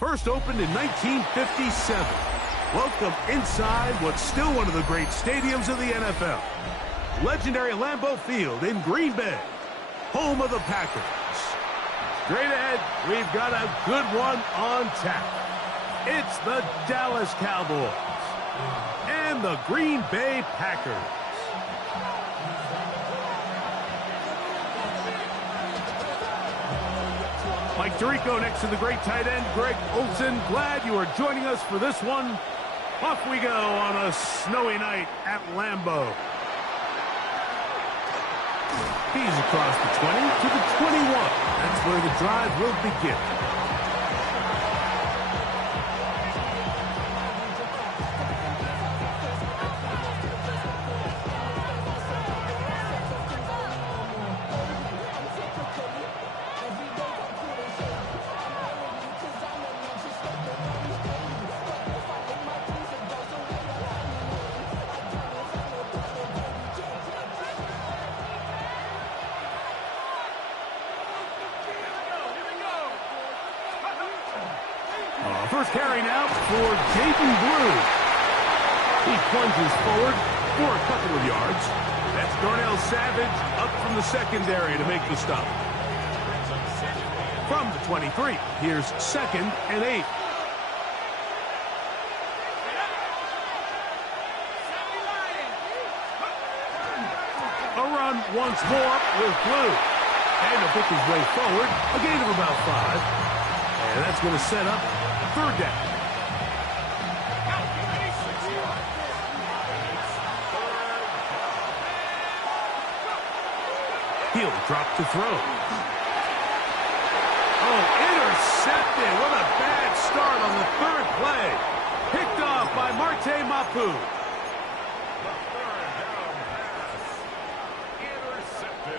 First opened in 1957. Welcome inside what's still one of the great stadiums of the NFL. Legendary Lambeau Field in Green Bay, home of the Packers. Straight ahead, we've got a good one on tap. It's the Dallas Cowboys and the Green Bay Packers. Mike Tirico next to the great tight end, Greg Olsen. Glad you are joining us for this one. Off we go on a snowy night at Lambeau. He's across the 20 to the 21. That's where the drive will begin. First carry now for Jaden Blue. He plunges forward for a couple of yards. That's Darnell Savage up from the secondary to make the stop. From the 23, here's 2nd and 8. A run once more with Blue. And he'll pick his way forward, a gain of about 5. And that's going to set up 3rd down. He'll drop to throw. Oh, intercepted. What a bad start on the 3rd play. Picked off by Marte Mapu. Intercepted.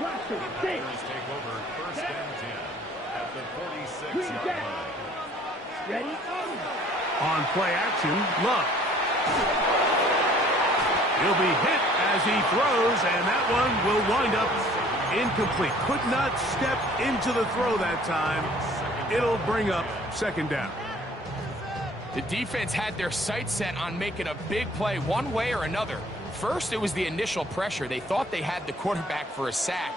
Packers take over 1st and 10 at the 46-yard line. Ready? On play action, Love. He'll be hit as he throws, and that one will wind up incomplete. Could not step into the throw that time. It'll bring up 2nd down. The defense had their sights set on making a big play one way or another. First, it was the initial pressure. They thought they had the quarterback for a sack,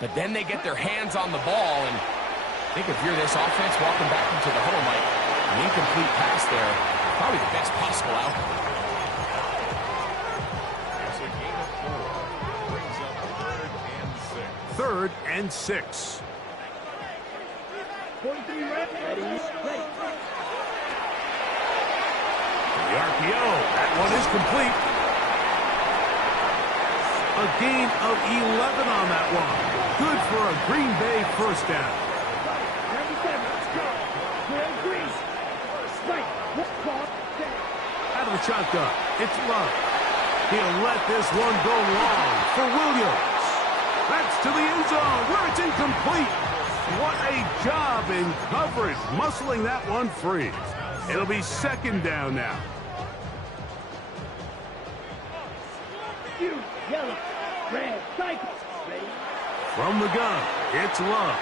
but then they get their hands on the ball, and I think if you're this offense walking back into the huddle, Mike, an incomplete pass there, probably the best possible outcome. It's a gain of 4. Brings up 3rd and 6. 43 ready. The RPO, that one is complete. A gain of 11 on that one. Good for a Green Bay 1st down. 97, let's go. Green, green. Strike. Out of the shotgun, it's Love. He'll let this one go long for Williams. That's to the end zone where it's incomplete. What a job in coverage, muscling that one free. It'll be 2nd down now. You, yellow, red, cycle. Ready? From the gun, it's Love.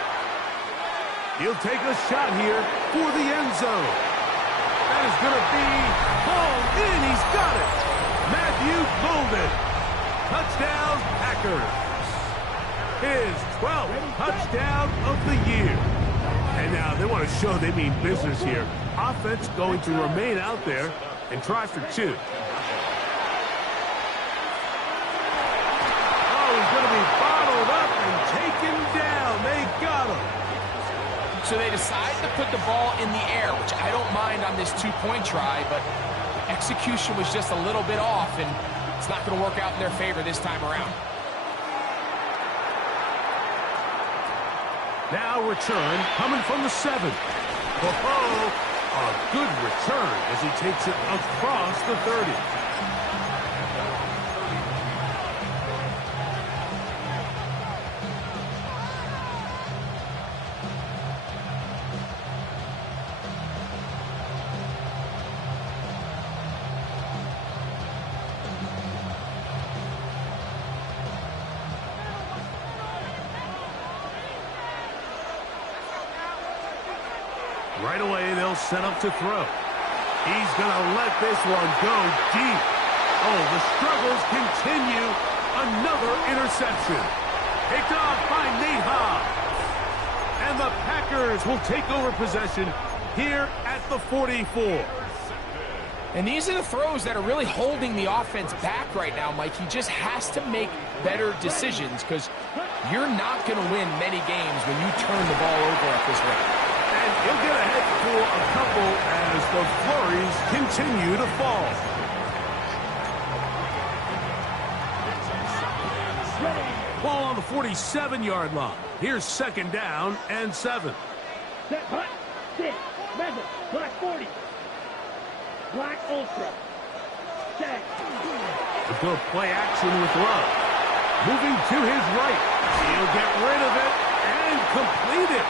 He'll take a shot here for the end zone. That is going to be hauled in. He's got it. Matthew Golden. Touchdown, Packers. His 12th touchdown of the year. And now they want to show they mean business here. Offense going to remain out there and try for 2. Oh, he's going to be bottled up and taken down. They got him. So they decide to put the ball in the air, which I don't mind on this 2-point try, but execution was just a little bit off, and it's not going to work out in their favor this time around. Now return coming from the 7. Oh, a good return as he takes it across the 30. Right away, they'll set up to throw. He's going to let this one go deep. Oh, the struggles continue. Another interception. Picked off by Nate Hobbs. And the Packers will take over possession here at the 44. And these are the throws that are really holding the offense back right now, Mike. He just has to make better decisions because you're not going to win many games when you turn the ball over at this rate. And he'll get ahead for a couple as the flurries continue to fall. Ball on the 47-yard line. Here's second down and 7. Set, hut, sit, level, black 40. Black ultra. Check. We'll go play action with Love. Moving to his right. He'll get rid of it and complete it.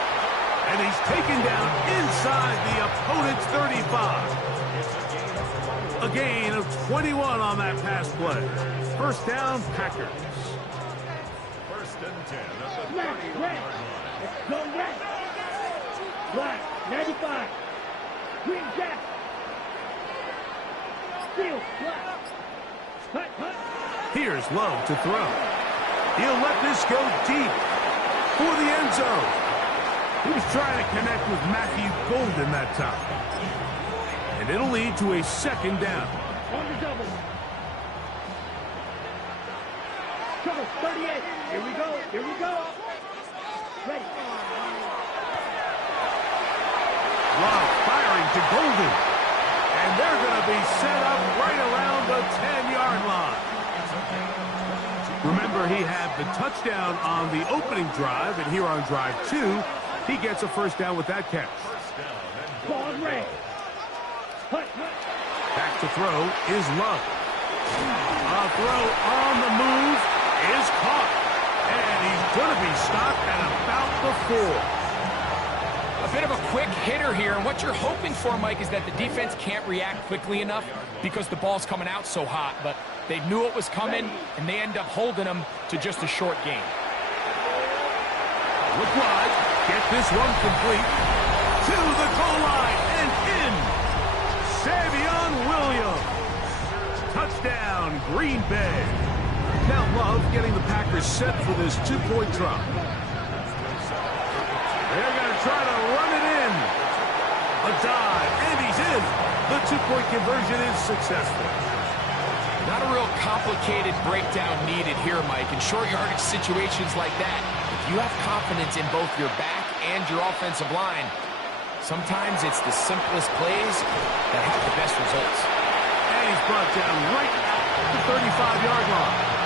And he's taken down inside the opponent's 35. A gain of 21 on that pass play. First down, Packers. First and 10 at the Black, 30-yard red. line. Let's go red. Black, 95. Green jack. Steel, black. Hut, hut. Here's Love to throw. He'll let this go deep for the end zone. He was trying to connect with Matthew Golden that time. And it'll lead to a second down. On the double. Double, 38. Here we go, here we go. Ready. Love firing to Golden. And they're going to be set up right around the 10-yard line. Remember, he had the touchdown on the opening drive, and here on drive 2, he gets a first down with that catch. Ball and red. Hut, hut. Back to throw is Love. A throw on the move is caught. And he's going to be stopped at about the 4. A bit of a quick hitter here, and what you're hoping for, Mike, is that the defense can't react quickly enough because the ball's coming out so hot, but they knew it was coming, and they end up holding them to just a short game. Look wide, get this one complete, to the goal line, and in, Savion Williams. Touchdown, Green Bay. Now Love getting the Packers set for this two-point drop. They're going to try to run it in. A dive, and he's in. The two-point conversion is successful. Not a real complicated breakdown needed here, Mike. In short yardage situations like that, if you have confidence in both your back and your offensive line, sometimes it's the simplest plays that have the best results. And he's brought down right at the 35-yard line.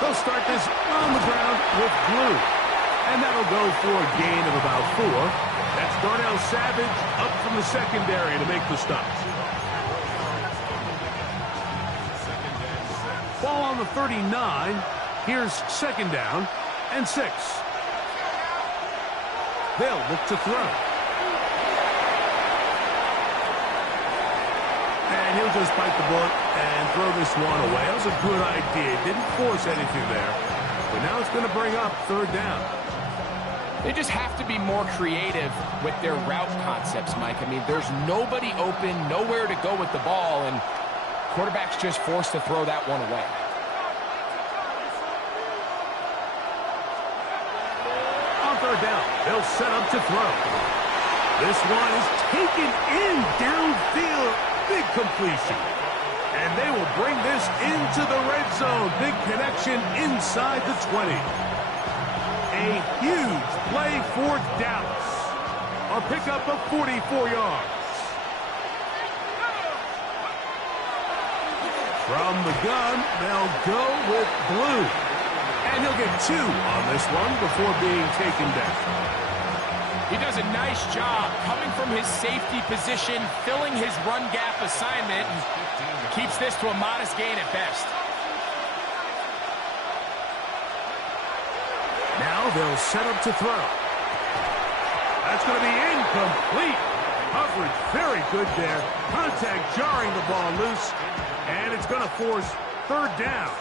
They'll start this on the ground with blue. And that'll go for a gain of about 4. That's Darnell Savage up from the secondary to make the stop. Ball on the 39. Here's second down and 6. They'll look to throw. And he'll just bite the bullet and throw this one away. That was a good idea. Didn't force anything there. But now it's going to bring up third down. They just have to be more creative with their route concepts, Mike. I mean, there's nobody open, nowhere to go with the ball, and quarterback's just forced to throw that one away. On third down, they'll set up to throw. This one is taken in downfield. Big completion. And they will bring this into the red zone. Big connection inside the 20. A huge play for Dallas. A pickup of 44 yards. From the gun, they'll go with blue. And he'll get 2 on this one before being taken down. He does a nice job coming from his safety position, filling his run gap assignment, and keeps this to a modest gain at best. Now they'll set up to throw. That's going to be incomplete. Coverage very good there. Contact jarring the ball loose. And it's going to force third down.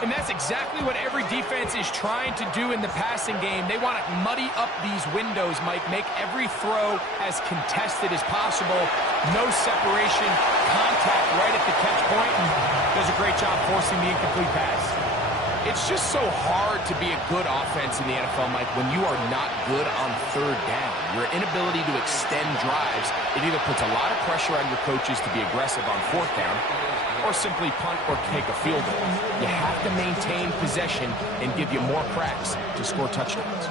And that's exactly what every defense is trying to do in the passing game. They want to muddy up these windows, Mike, make every throw as contested as possible. No separation, contact right at the catch point, and does a great job forcing the incomplete pass. It's just so hard to be a good offense in the NFL, Mike, when you are not good on third down. Your inability to extend drives, it either puts a lot of pressure on your coaches to be aggressive on fourth down, or simply punt or take a field goal. You have to maintain possession and give you more cracks to score touchdowns.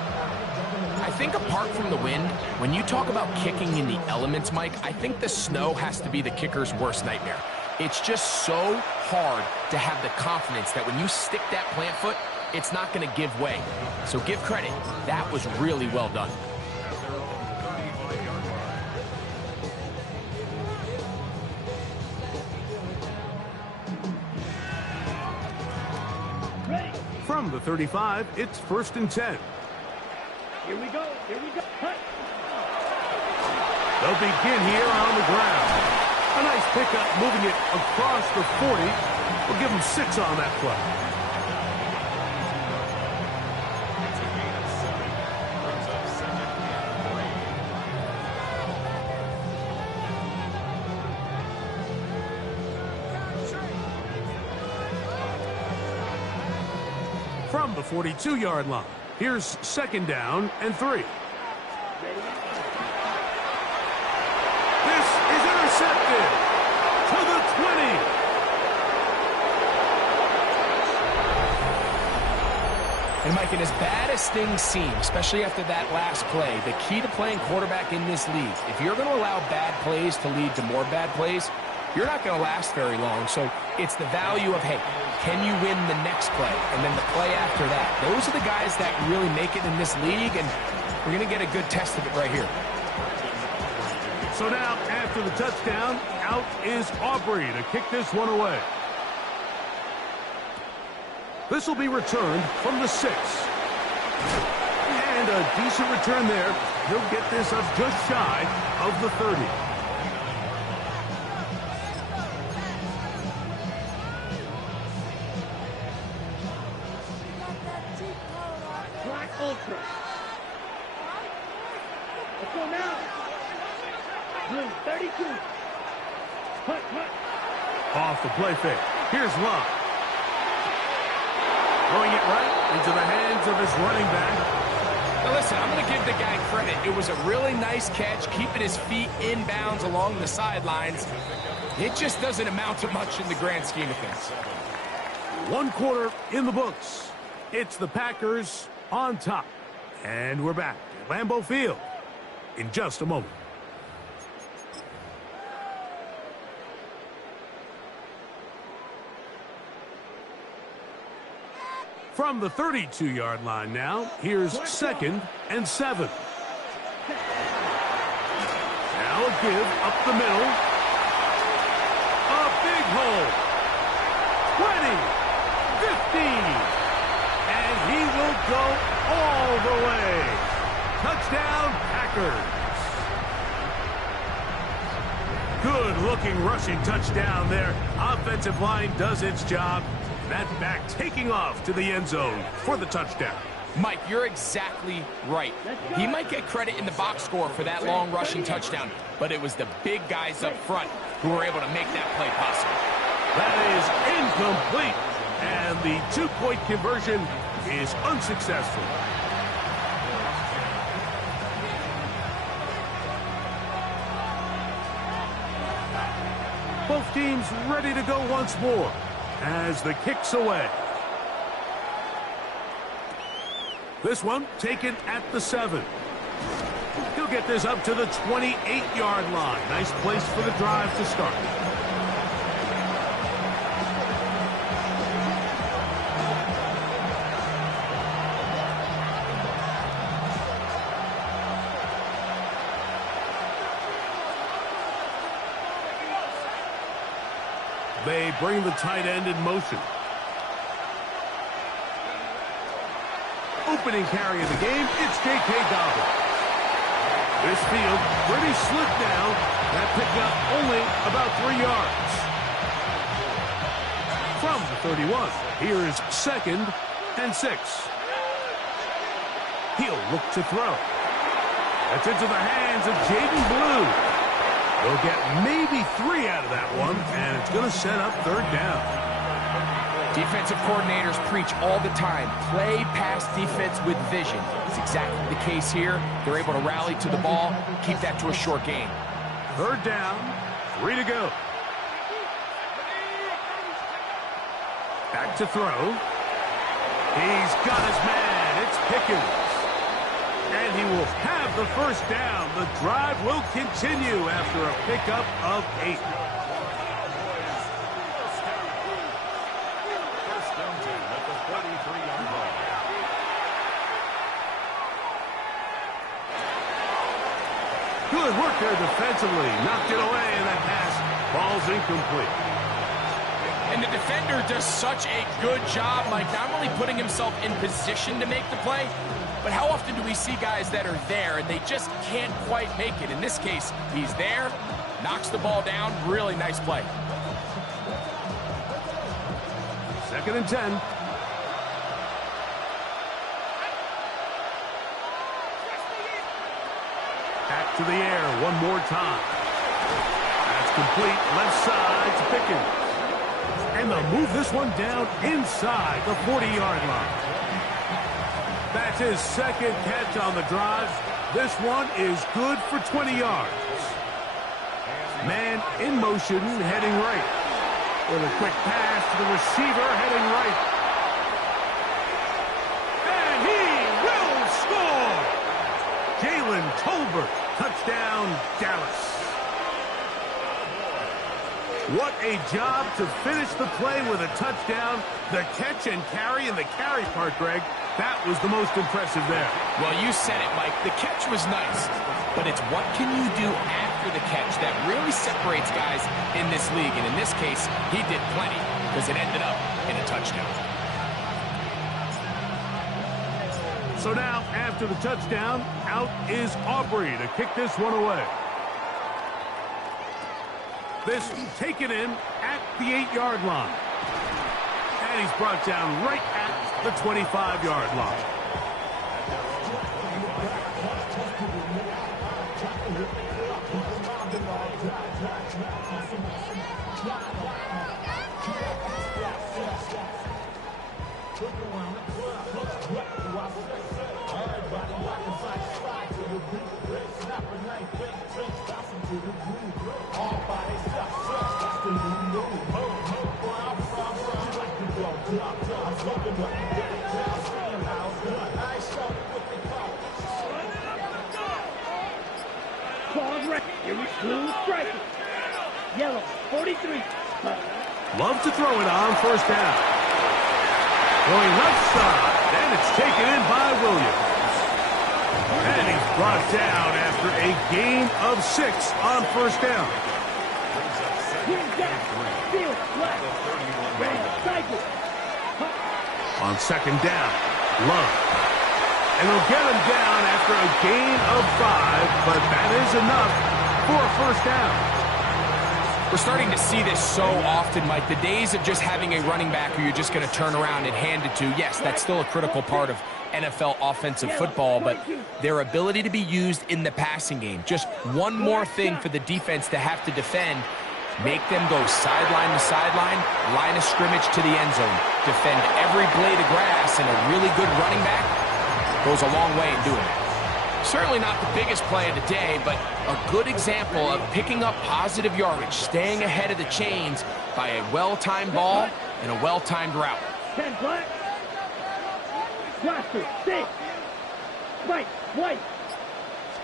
I think apart from the wind, when you talk about kicking in the elements, Mike, I think the snow has to be the kicker's worst nightmare. It's just so hard to have the confidence that when you stick that plant foot, it's not going to give way. So give credit. That was really well done. From the 35, it's 1st and 10. Here we go. Here we go. Hunt. They'll begin here on the ground. A nice pickup moving it across the 40. We'll give them 6 on that play. It's a gain of 7. Brings up 2nd and 3. From the 42-yard line, here's 2nd down and 3. This is intercepted to the 20. And Mike, and as bad as things seem, especially after that last play, the key to playing quarterback in this league, if you're going to allow bad plays to lead to more bad plays, you're not going to last very long. So it's the value of, hey, can you win the next play? And then the play after that. Those are the guys that really make it in this league, and we're going to get a good test of it right here. So now, after the touchdown, out is Aubrey to kick this one away. This will be returned from the 6. And a decent return there. He'll get this up just shy of the 30. Black Ultra. Let's go now. Blue 32. Hunt, hunt. Off the play fake. Here's Love. Throwing it right into the hands of his running back. Now listen, I'm going to give the guy credit. It was a really nice catch, keeping his feet inbounds along the sidelines. It just doesn't amount to much in the grand scheme of things. 1 quarter in the books. It's the Packers on top. And we're back at Lambeau Field in just a moment. From the 32-yard line now, here's 2nd and 7. Now a give up the middle. A big hole. 20, 15. And he will go all the way. Touchdown, Packers. Good-looking rushing touchdown there. Offensive line does its job. That back taking off to the end zone for the touchdown. Mike, you're exactly right. He might get credit in the box score for that long rushing touchdown, but it was the big guys up front who were able to make that play possible. That is incomplete, and the 2-point conversion is unsuccessful. Both teams ready to go once more as the kick's away. This one taken at the 7. He'll get this up to the 28-yard line. Nice place for the drive to start. They bring the tight end in motion. Opening carry of the game, it's J.K. Dobbins. This field pretty slick now. That pickup only about 3 yards. From the 31, here is 2nd and 6. He'll look to throw. That's into the hands of Jaden Blue. They'll get maybe 3 out of that one, and it's going to set up 3rd down. Defensive coordinators preach all the time, play pass defense with vision. It's exactly the case here. They're able to rally to the ball, keep that to a short gain. 3rd down, 3 to go. Back to throw. He's got his man. It's Pickens. And he will have the 1st down. The drive will continue after a pickup of 8. First down 10 at the 43-yard line. Good work there defensively. Knocked it away, and that pass falls incomplete. And the defender does such a good job, Mike, not only putting himself in position to make the play, but how often do we see guys that are there and they just can't quite make it? In this case, he's there, knocks the ball down. Really nice play. 2nd and 10. Back to the air one more time. That's complete. Left side to Pickens. And they'll move this one down inside the 40-yard line. That's his 2nd catch on the drive. This one is good for 20 yards. Man in motion, heading right. With a quick pass to the receiver, heading right. And he will score! Jalen Tolbert, touchdown, Dallas. What a job to finish the play with a touchdown. The catch and carry, and the carry part, Greg, that was the most impressive there. Well, you said it, Mike. The catch was nice, but it's what can you do after the catch that really separates guys in this league. And in this case, he did plenty because it ended up in a touchdown. So now, after the touchdown, out is Aubrey to kick this one away. This taken in at the 8-yard line. And he's brought down right at the 25-yard line. Ball's right. Here we go. Striking. Yellow, 43. Love to throw it on 1st down. Going left side, and it's taken in by Williams. And he's brought down after a gain of 6 on 1st down. On 2nd down, Love. And they'll get him down after a gain of 5, but that is enough for a 1st down. We're starting to see this so often, Mike. The days of just having a running back who you're just going to turn around and hand it to, yes, that's still a critical part of NFL offensive football, but their ability to be used in the passing game. Just one more thing for the defense to have to defend. Make them go sideline to sideline, line of scrimmage to the end zone. Defend every blade of grass, and a really good running back goes a long way in doing it. Certainly not the biggest play of the day, but a good example of picking up positive yardage, staying ahead of the chains by a well-timed ball and a well-timed route. 10 black. Roster, 6. Right, white.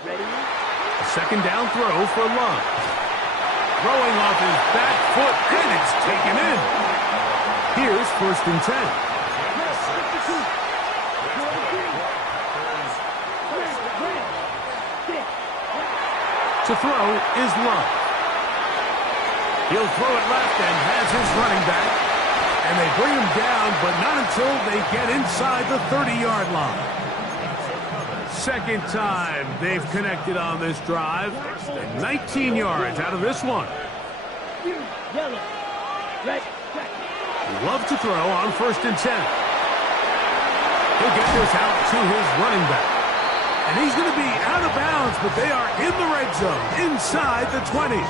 Ready? A 2nd down throw for Love. Throwing off his back foot, and it's taken in. Here's 1st and 10. To throw is Love. He'll throw it left and has his running back. And they bring him down, but not until they get inside the 30-yard line. second time they've connected on this drive. 19 yards out of this one. Yellow. Red. Love to throw on 1st and 10. He'll get this out to his running back. And he's going to be out of bounds, but they are in the red zone, inside the 20.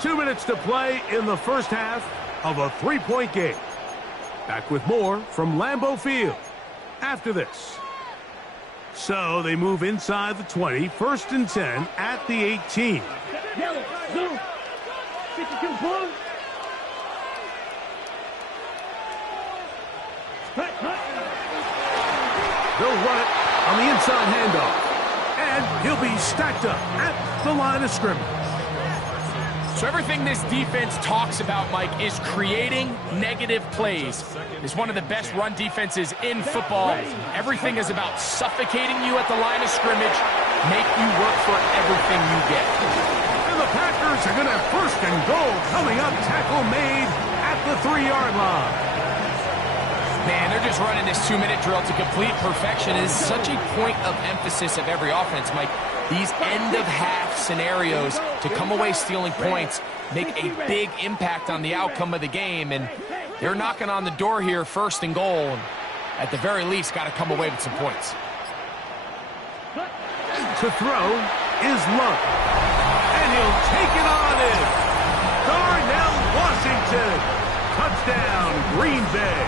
2 minutes to play in the first half of a 3-point game. Back with more from Lambeau Field after this. So they move inside the 20, 1st and 10 at the 18. Yellow. Blue. 52 blue. They'll run it on the inside handoff. And he'll be stacked up at the line of scrimmage. So everything this defense talks about, Mike, is creating negative plays. It's one of the best run defenses in football. Everything is about suffocating you at the line of scrimmage, make you work for everything you get. And the Packers are going to have 1st and goal coming up. Tackle made at the 3-yard line. Man, they're just running this 2-minute drill to complete perfection. It is such a point of emphasis of every offense, Mike. These end-of-half scenarios to come away stealing points make a big impact on the outcome of the game, and they're knocking on the door here, 1st and goal, and at the very least, got to come away with some points. To throw is Luck, and he'll take it on in. Darnell Washington, touchdown, Green Bay.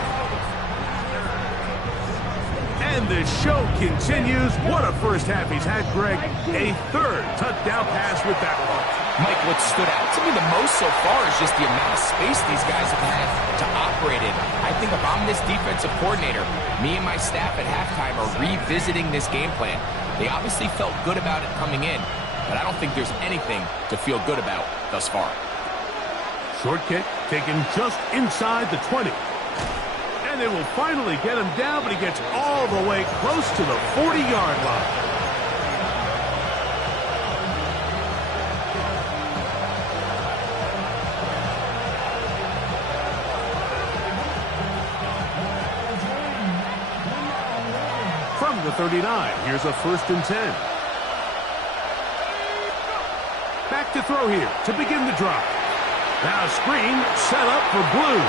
And the show continues. What a first half he's had, Greg. A 3rd touchdown pass with that one. Mike, what stood out to me the most so far is just the amount of space these guys have had to operate in. I think if I'm this defensive coordinator, me and my staff at halftime are revisiting this game plan. They obviously felt good about it coming in, but I don't think there's anything to feel good about thus far. Short kick taken just inside the 20. And they will finally get him down, but he gets all the way close to the 40-yard line. From the 39, here's a 1st and 10. Back to throw here to begin the drive. Now screen set up for Blue.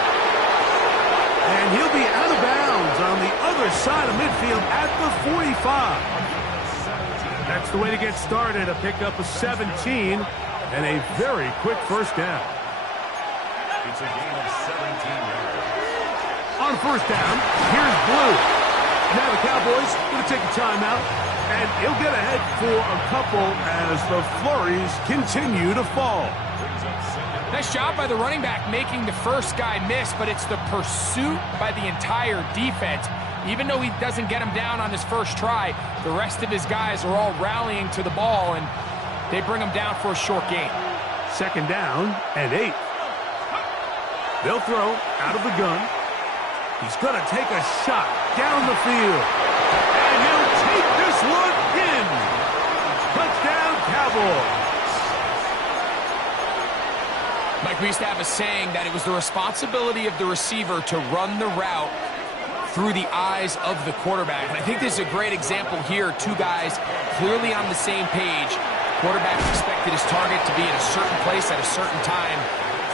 And he'll be out of bounds on the other side of midfield at the 45. That's the way to get started, a pickup of 17 and a very quick 1st down. It's a gain of 17 yards. On 1st down, here's Blue. Now the Cowboys going to take a timeout, and he'll get ahead for a couple as the flurries continue to fall. Nice job by the running back making the first guy miss, but it's the pursuit by the entire defense. Even though he doesn't get him down on his first try, the rest of his guys are all rallying to the ball, and they bring him down for a short gain. 2nd down and 8. They'll throw out of the gun. He's going to take a shot down the field. And he'll take this one in. Touchdown, Cowboys. Mike, we used to have a saying that it was the responsibility of the receiver to run the route through the eyes of the quarterback. And I think this is a great example here. 2 guys clearly on the same page. Quarterback expected his target to be in a certain place at a certain time.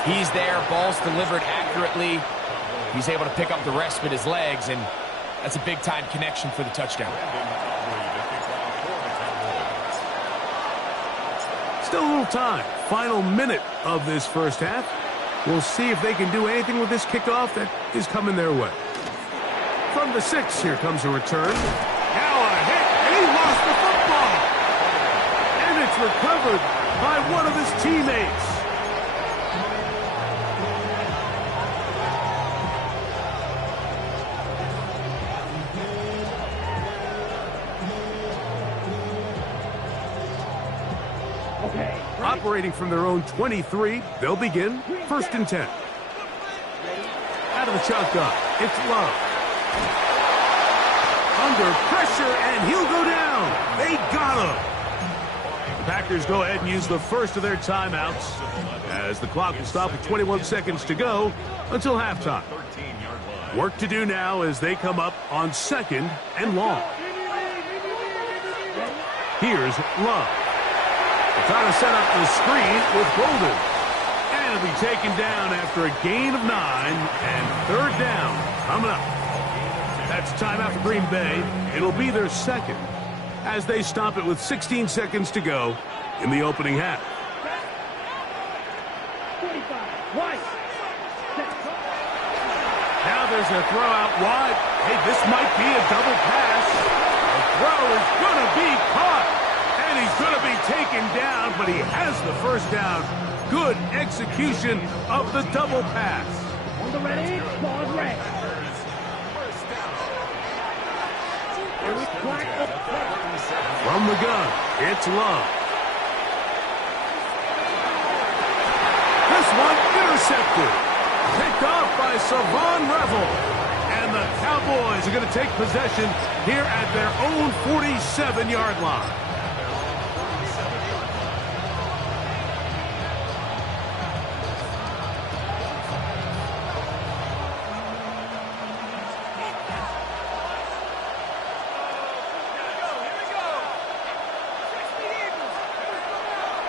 He's there, ball's delivered accurately. He's able to pick up the rest with his legs, and that's a big-time connection for the touchdown. Still a little time. Final minute of this first half. We'll see if they can do anything with this kickoff that is coming their way. From the 6, here comes a return. Now a hit, and he lost the football. And it's recovered by one of his teammates. Operating from their own 23, they'll begin 1st and 10. Out of the shotgun, it's Love. Under pressure, and he'll go down. They got him. The Packers go ahead and use the first of their timeouts as the clock will stop with 21 seconds to go until halftime. 13-yard line. Work to do now as they come up on 2nd and long. Here's Love. They're trying to set up the screen with Golden. And it'll be taken down after a gain of 9 and 3rd down coming up. That's timeout for Green Bay. It'll be their 2nd as they stop it with 16 seconds to go in the opening half. 45, wide. Now there's a throw out wide. Hey, this might be a double pass. The throw is going to be caught. And he's going to be taken down, but he has the first down. Good execution of the double pass. On the ready, ball red. From the gun, it's Love. This one intercepted. Picked off by Savon Revel. And the Cowboys are going to take possession here at their own 47-yard line.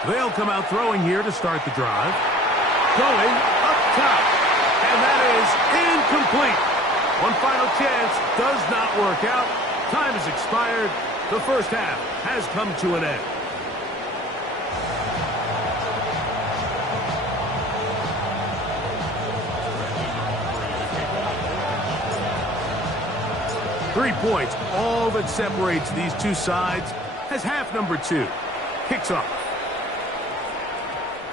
They'll come out throwing here to start the drive. Going up top. And that is incomplete. One final chance does not work out. Time has expired. The first half has come to an end. Three points, all that separates these two sides, as half number 2 kicks off.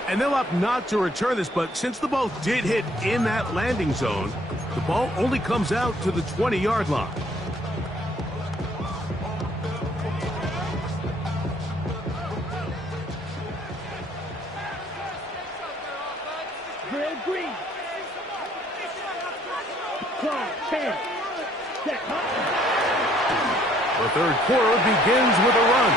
And they'll opt not to return this, but since the ball did hit in that landing zone, the ball only comes out to the 20-yard line. Greg Green. 12, 10. Set, The third quarter begins with a run.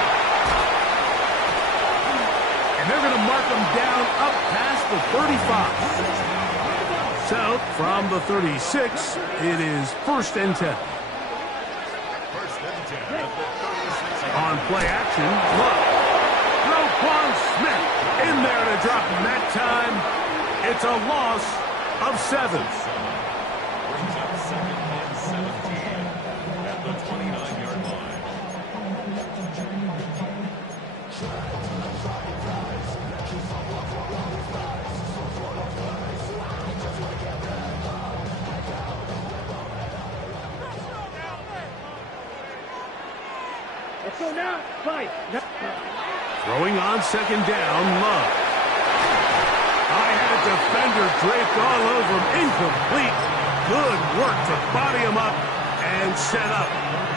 And they're going to mark them down up past the 35. So, from the 36, it is 1st and 10. On play action, Love. Roquan Smith in there to drop him that time. It's a loss of 7. Brings up 2nd and 17 at the 29-yard line. Let's go now. Fight. Throwing on 2nd down, Love. I had a defender draped all over him. Incomplete. Good work to body him up and set up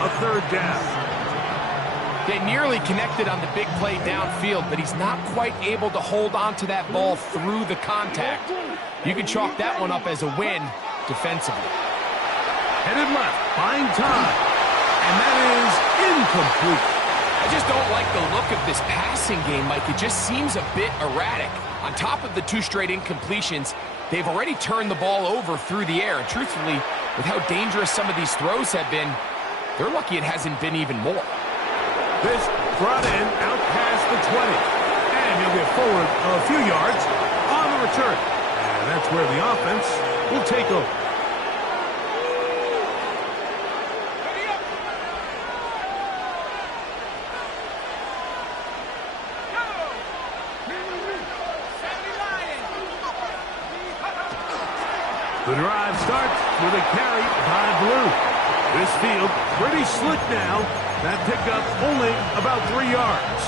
a 3rd down. They nearly connected on the big play downfield, but he's not quite able to hold on to that ball through the contact. You can chalk that one up as a win defensively. Headed left, buying time. And that is incomplete. I just don't like the look of this passing game, Mike. It just seems a bit erratic. On top of the 2 straight incompletions, they've already turned the ball over through the air. And truthfully, with how dangerous some of these throws have been, they're lucky it hasn't been even more. This brought in out past the 20. And he'll get forward a few yards on the return. And that's where the offense will take over. The drive starts with a carry by Blue. This field pretty slick now. That pickup only about 3 yards.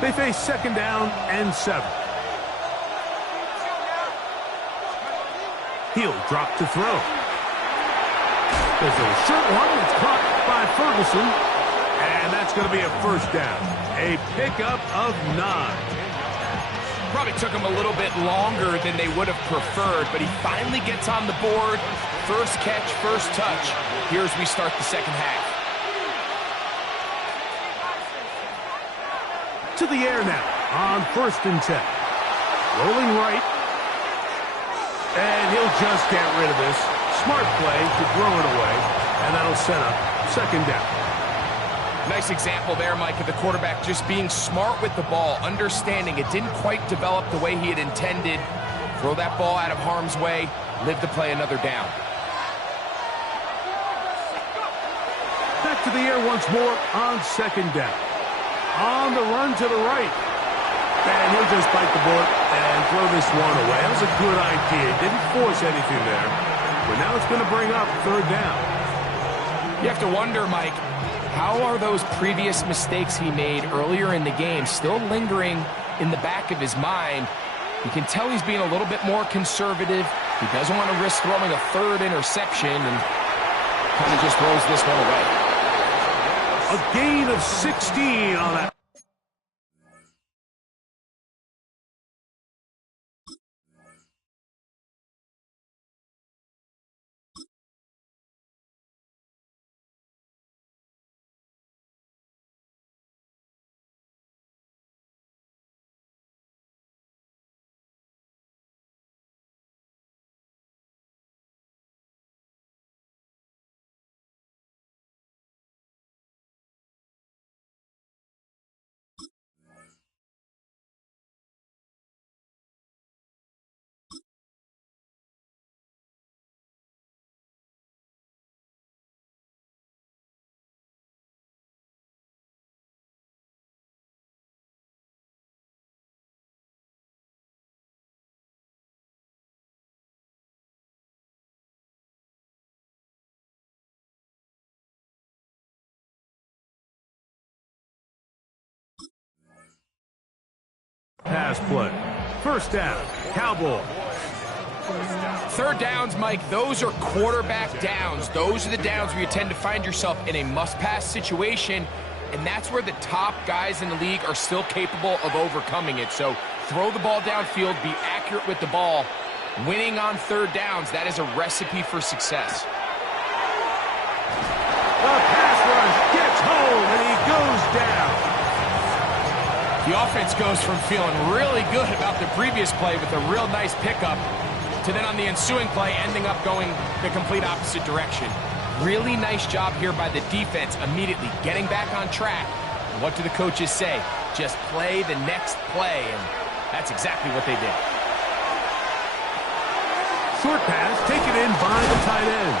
They face 2nd down and 7. He'll drop to throw. There's a short one that's caught by Ferguson. And that's going to be a 1st down. A pickup of 9. Probably took him a little bit longer than they would have preferred, but he finally gets on the board. First catch, first touch. Here as we start the second half. To the air now on 1st and 10. Rolling right. And he'll just get rid of this. Smart play to throw it away. And that'll set up 2nd down. Nice example there, Mike, of the quarterback just being smart with the ball, understanding it didn't quite develop the way he had intended. Throw that ball out of harm's way, live to play another down. Back to the air once more on 2nd down. On the run to the right. And he'll just bite the bullet and throw this one away. That was a good idea. Didn't force anything there. But now it's going to bring up 3rd down. You have to wonder, Mike, how are those previous mistakes he made earlier in the game still lingering in the back of his mind? You can tell he's being a little bit more conservative. He doesn't want to risk throwing a 3rd interception and kind of just throws this one away. A gain of 16 on that. Pass play. 1st down. Cowboys. 3rd downs, Mike, those are quarterback downs. Those are the downs where you tend to find yourself in a must-pass situation, and that's where the top guys in the league are still capable of overcoming it. So throw the ball downfield, be accurate with the ball. Winning on 3rd downs, that is a recipe for success. The pass rush gets home, and he goes down. The offense goes from feeling really good about the previous play with a real nice pickup to then on the ensuing play ending up going the complete opposite direction. Really nice job here by the defense immediately getting back on track. And what do the coaches say? Just play the next play, and that's exactly what they did. Short pass taken in by the tight end.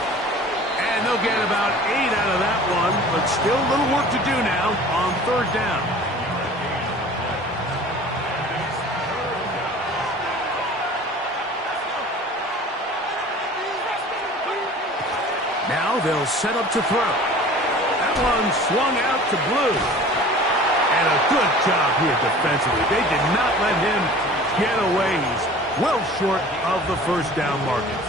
And they'll get about 8 out of that one, but still a little work to do now on 3rd down. Now they'll set up to throw. That one swung out to Blue. And a good job here defensively. They did not let him get away. He's well short of the 1st down markers.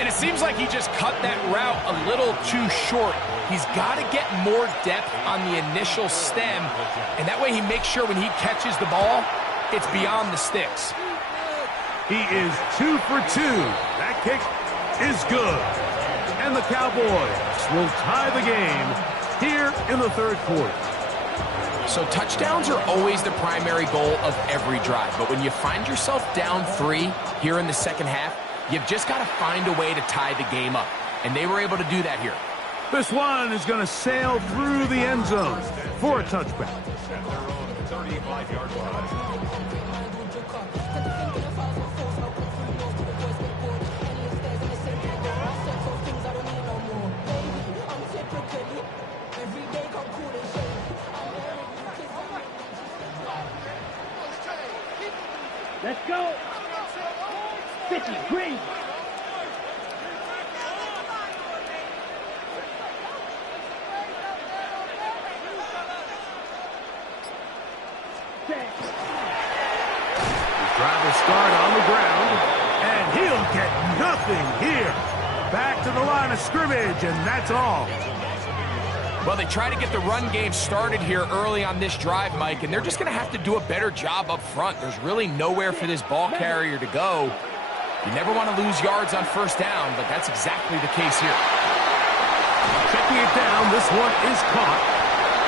And it seems like he just cut that route a little too short. He's got to get more depth on the initial stem, and that way he makes sure when he catches the ball, it's beyond the sticks. He is 2 for 2. That kick is good. And the Cowboys will tie the game here in the 3rd quarter. So touchdowns are always the primary goal of every drive, but when you find yourself down 3 here in the second half, you've just got to find a way to tie the game up, and they were able to do that here. This one is going to sail through the end zone for a touchback. At their own 35-yard line. Let's go. 50, green. Drive will start on the ground, and he'll get nothing here. Back to the line of scrimmage, and that's all. Well, they try to get the run game started here early on this drive, Mike, and they're just going to have to do a better job up front. There's really nowhere for this ball carrier to go. You never want to lose yards on first down, but that's exactly the case here. Checking it down, this one is caught,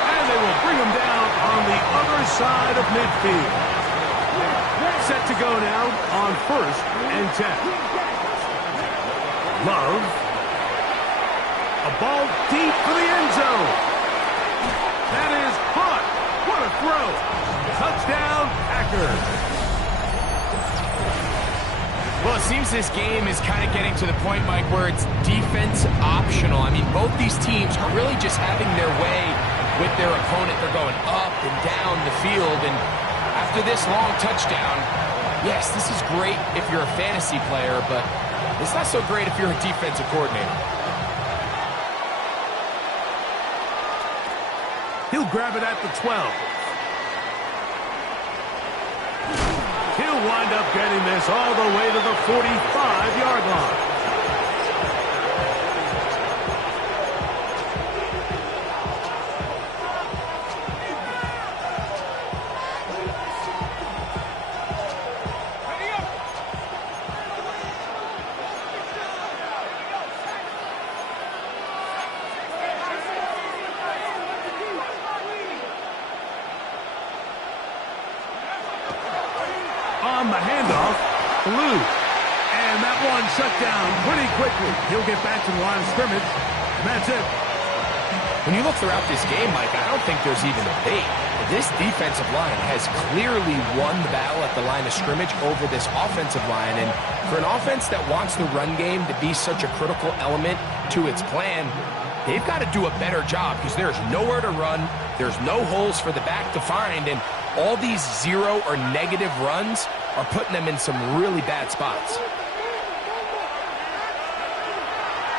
and they will bring him down on the other side of midfield. Set to go now on 1st and 10. Love. A ball deep for the end zone. That is caught. What a throw. Touchdown, Packers. Well, it seems this game is kind of getting to the point, Mike, where it's defense optional. I mean, both these teams are really just having their way with their opponent. They're going up and down the field, and after this long touchdown, yes, this is great if you're a fantasy player, but it's not so great if you're a defensive coordinator. He'll grab it at the 12. He'll wind up getting this all the way to the 45-yard line. On the handoff, Blue. And that one shut down pretty quickly. He'll get back to the line of scrimmage, and that's it. When you look throughout this game, Mike, I don't think there's even a debate. This defensive line has clearly won the battle at the line of scrimmage over this offensive line. And for an offense that wants the run game to be such a critical element to its plan, they've got to do a better job because there's nowhere to run. There's no holes for the back to find. And all these zero or negative runs are putting them in some really bad spots.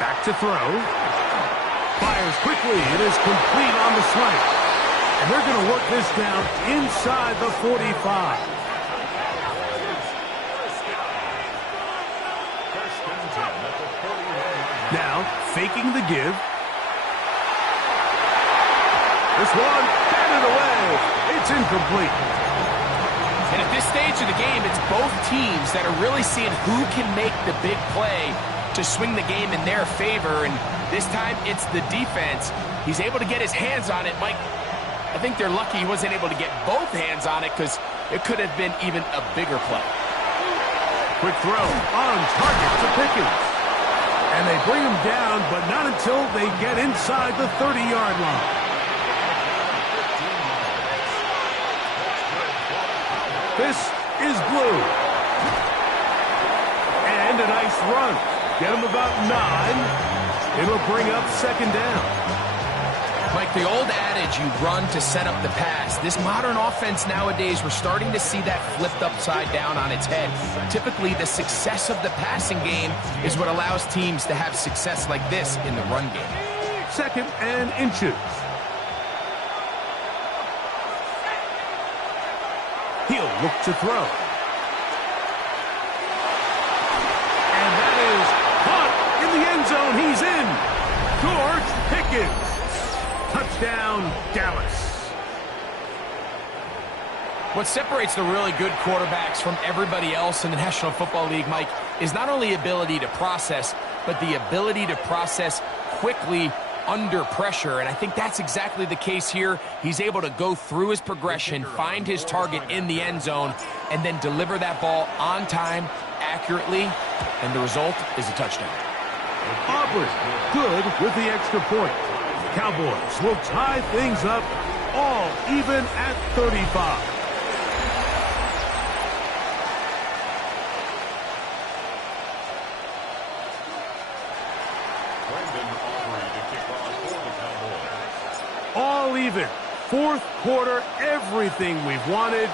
Back to throw. Fires quickly. It is complete on the slant. And they're going to work this down inside the 45. Now, faking the give. This one, batted away. It's incomplete. And at this stage of the game, it's both teams that are really seeing who can make the big play to swing the game in their favor. And this time, it's the defense. He's able to get his hands on it. Mike, I think they're lucky he wasn't able to get both hands on it because it could have been even a bigger play. Quick throw on target to Pickens. And they bring him down, but not until they get inside the 30-yard line. This is Blue. And a nice run. Get him about 9. It'll bring up 2nd down. Like the old adage, you run to set up the pass. This modern offense nowadays, we're starting to see that flipped upside down on its head. Typically, the success of the passing game is what allows teams to have success like this in the run game. 2nd and inches. He'll look to throw. And that is caught in the end zone. He's in. George Pickens. Touchdown, Dallas. What separates the really good quarterbacks from everybody else in the National Football League, Mike, is not only ability to process, but the ability to process quickly under pressure, and I think that's exactly the case here. He's able to go through his progression, find his target in the end zone, and then deliver that ball on time, accurately, and the result is a touchdown. Auburn, good with the extra point. Cowboys will tie things up all even at 35. All even. 4th quarter, everything we've wanted.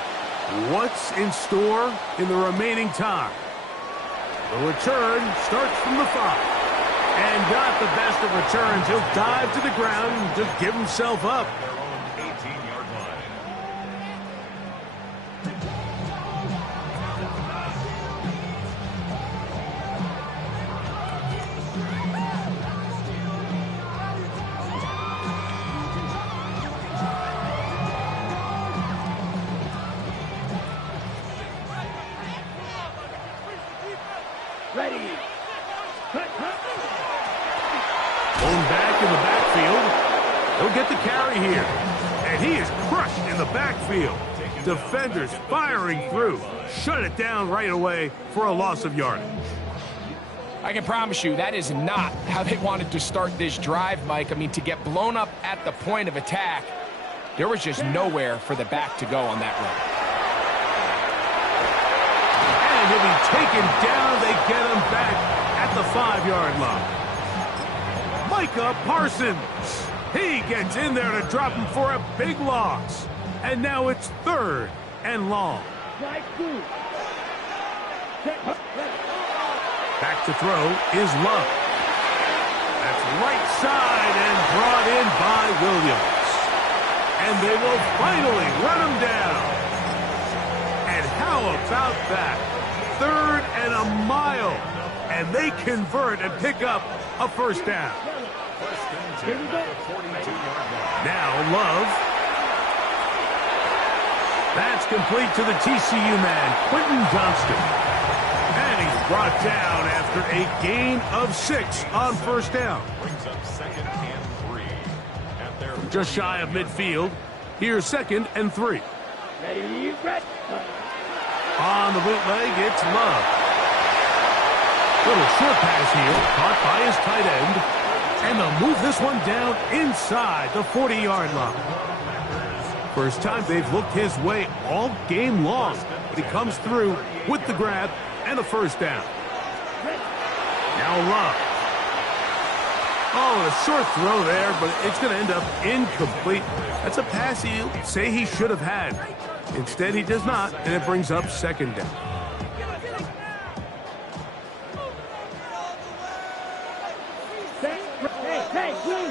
What's in store in the remaining time? The return starts from the 5. And not the best of returns. He'll dive to the ground and just give himself up. Their own 18-yard line. He'll get the carry here. And he is crushed in the backfield. Defenders firing through. Shut it down right away for a loss of yardage. I can promise you that is not how they wanted to start this drive, Mike. I mean, to get blown up at the point of attack, there was just nowhere for the back to go on that run. And he'll be taken down. They get him back at the 5-yard line. Micah Parsons. He gets in there to drop him for a big loss. And now it's 3rd and long. Back to throw is Love. That's right side and brought in by Williams. And they will finally run him down. And how about that? 3rd and a mile. And they convert and pick up a first down. Now Love. That's complete to the TCU man, Quentin Johnston. And he's brought down after a gain of 6 on first down. Brings up 2nd and 3. At their Just shy of midfield. Here's 2nd and 3. Ready, red. On the bootleg, it's Love. Little short pass here, caught by his tight end. And they'll move this one down inside the 40-yard line. First time they've looked his way all game long. But he comes through with the grab and a first down. Now Love. Oh, a short throw there, but it's going to end up incomplete. That's a pass he'll say he should have had. Instead, he does not, and it brings up 2nd down. Hey, blue.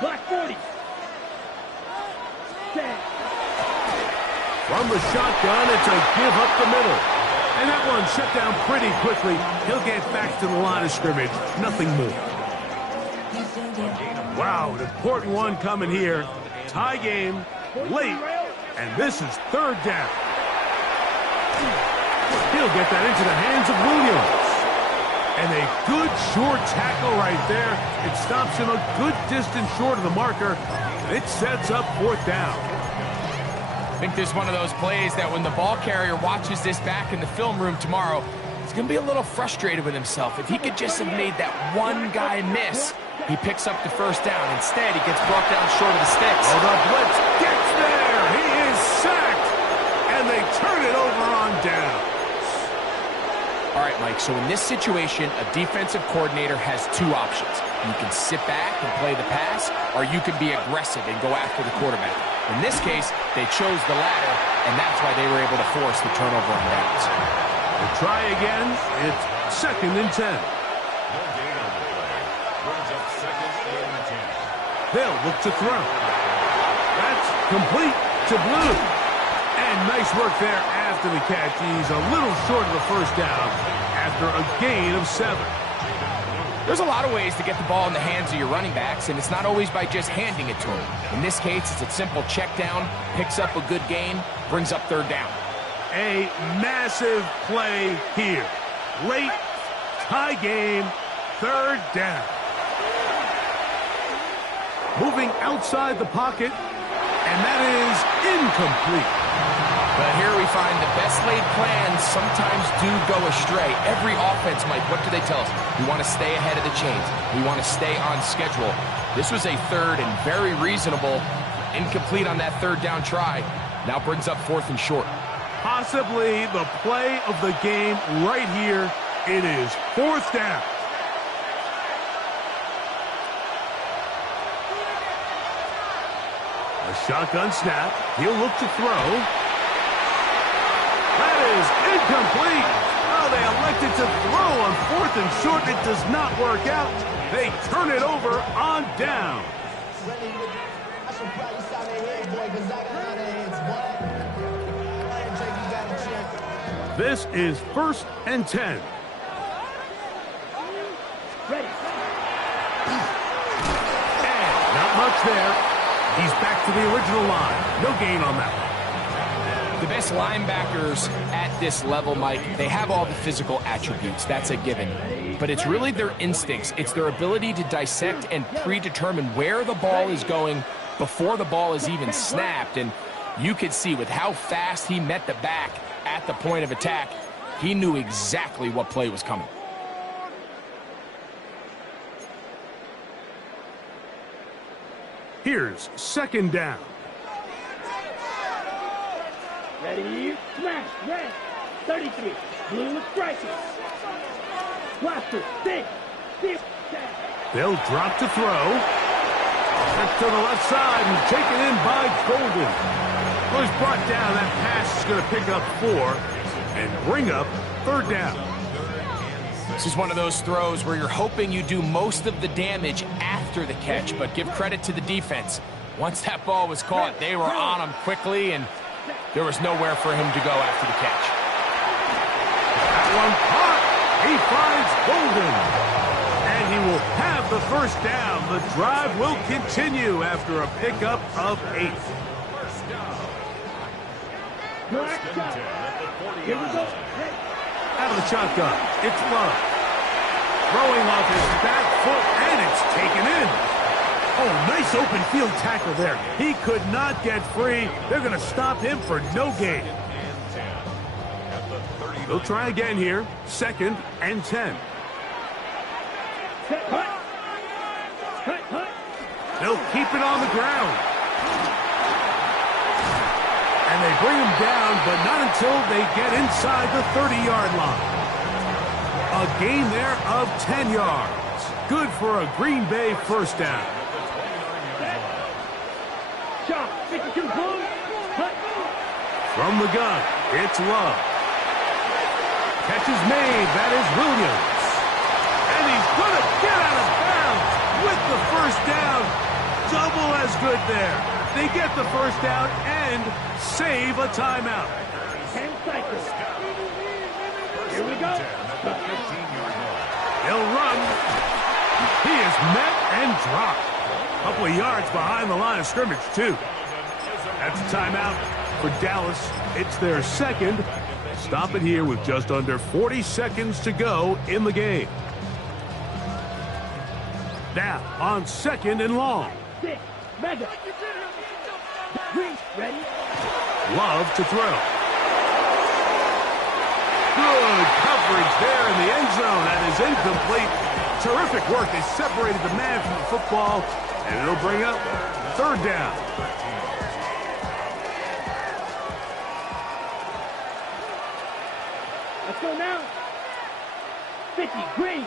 Black 40. From the shotgun, it's a give up the middle. And that one shut down pretty quickly. He'll get back to the line of scrimmage. Nothing more. Wow, an important one coming here. Tie game, late, and this is 3rd down. He'll get that into the hands of Williams. And a good short tackle right there. It stops him a good distance short of the marker. It sets up 4th down. I think this is one of those plays that when the ball carrier watches this back in the film room tomorrow, he's going to be a little frustrated with himself. If he could just have made that one guy miss, he picks up the first down. Instead, he gets brought down short of the sticks. Oh, the blitz gets there. He is sacked. And they turn it over on down. All right, Mike, so in this situation, a defensive coordinator has 2 options. You can sit back and play the pass, or you can be aggressive and go after the quarterback. In this case, they chose the latter, and that's why they were able to force the turnover on downs. We'll try again. It's 2nd and 10. no gain on the play. Brings up 2nd and 10. They'll look to throw. That's complete to Blue. And nice work there after the catch. He's a little short of the first down after a gain of 7. There's a lot of ways to get the ball in the hands of your running backs, and it's not always by just handing it to them. In this case, it's a simple check down, picks up a good gain, brings up 3rd down. A massive play here. Late, tie game, 3rd down. Moving outside the pocket, and that is incomplete. But here we find the best laid plans sometimes do go astray. Every offense, Mike, what do they tell us? We want to stay ahead of the chains. We want to stay on schedule. This was a 3rd and very reasonable. Incomplete on that 3rd down try. Now brings up 4th and short. Possibly the play of the game right here. It is 4th down. A shotgun snap. He'll look to throw. That is incomplete. Oh, they elected to throw on 4th and short. It does not work out. They turn it over on down. This is 1st and 10. Ready. And not much there. He's back to the original line. No gain on that one. The best linebackers at this level, Mike, they have all the physical attributes. That's a given. But it's really their instincts. It's their ability to dissect and predetermine where the ball is going before the ball is even snapped, and you could see with how fast he met the back at the point of attack, he knew exactly what play was coming. Here's second down. Ready, smash, red, 33, blue is striking. Blaster, 6, 6, 7. They'll drop to throw. Set to the left side and taken in by Golden. Well, he's brought down. That pass is going to pick up 4 and bring up third down. This is one of those throws where you're hoping you do most of the damage after the catch, but give credit to the defense. Once that ball was caught, they were on him quickly, and there was nowhere for him to go after the catch. That one caught. He finds Golden. And he will have the first down. The drive will continue after a pickup of 8. Here we go. Out of the shotgun, it's Love. Throwing off his back foot, and it's taken in. Oh, nice open field tackle there. He could not get free. They're going to stop him for no gain. They'll try again here. 2nd and 10. They'll keep it on the ground. And they bring him down, but not until they get inside the 30-yard line. A gain there of 10 yards. Good for a Green Bay first down. From the gun, it's Love. Catch is made. That is Williams. And he's going to get out of bounds with the first down. Double as good there. They get the first down and save a timeout. 10 cycles. Here we go. He'll run. He is met and dropped. A couple of yards behind the line of scrimmage, too. That's a timeout for Dallas. It's their second. Stop it here with just under 40 seconds to go in the game. Now on 2nd and long. 6, mega. Green, ready? Love to throw. Good coverage there in the end zone. That is incomplete. Terrific work. They separated the man from the football, and it'll bring up third down. Let's go now. 50, Green.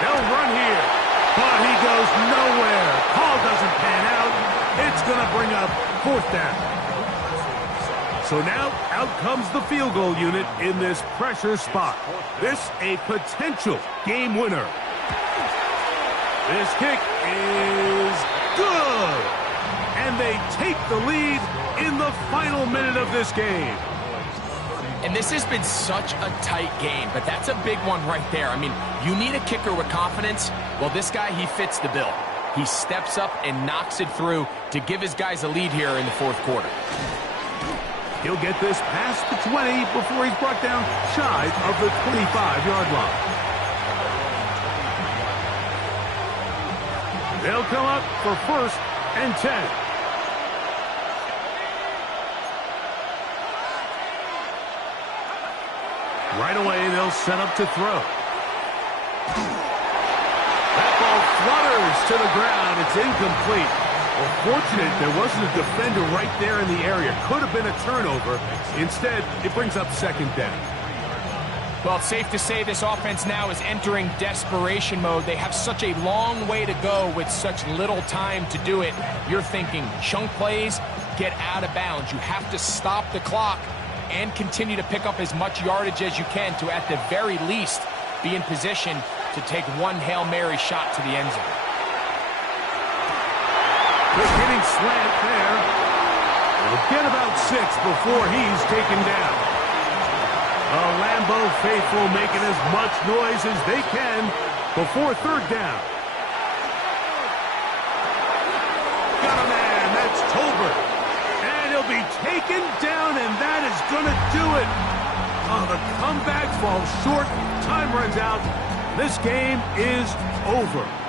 They'll run here, but he goes nowhere. Call doesn't pan out. It's going to bring up 4th down. So now out comes the field goal unit in this pressure spot. This a potential game winner. This kick is good. And they take the lead in the final minute of this game. And this has been such a tight game, but that's a big one right there. I mean, you need a kicker with confidence. Well, this guy, he fits the bill. He steps up and knocks it through to give his guys a lead here in the 4th quarter. He'll get this past the 20 before he's brought down shy of the 25-yard line. They'll come up for 1st and 10. Right away, they'll set up to throw. That ball flutters to the ground. It's incomplete. Well, fortunate there wasn't a defender right there in the area. Could have been a turnover. Instead, it brings up 2nd down. Well, it's safe to say this offense now is entering desperation mode. They have such a long way to go with such little time to do it. You're thinking chunk plays, get out of bounds. You have to stop the clock and continue to pick up as much yardage as you can to, at the very least, be in position to take one Hail Mary shot to the end zone. Good hitting slant there. We'll get about 6 before he's taken down. The Lambeau faithful making as much noise as they can before 3rd down. Got a man, that's Tolbert. And he'll be taken down, and that is going to do it. Oh, the comeback falls short. Time runs out. This game is over.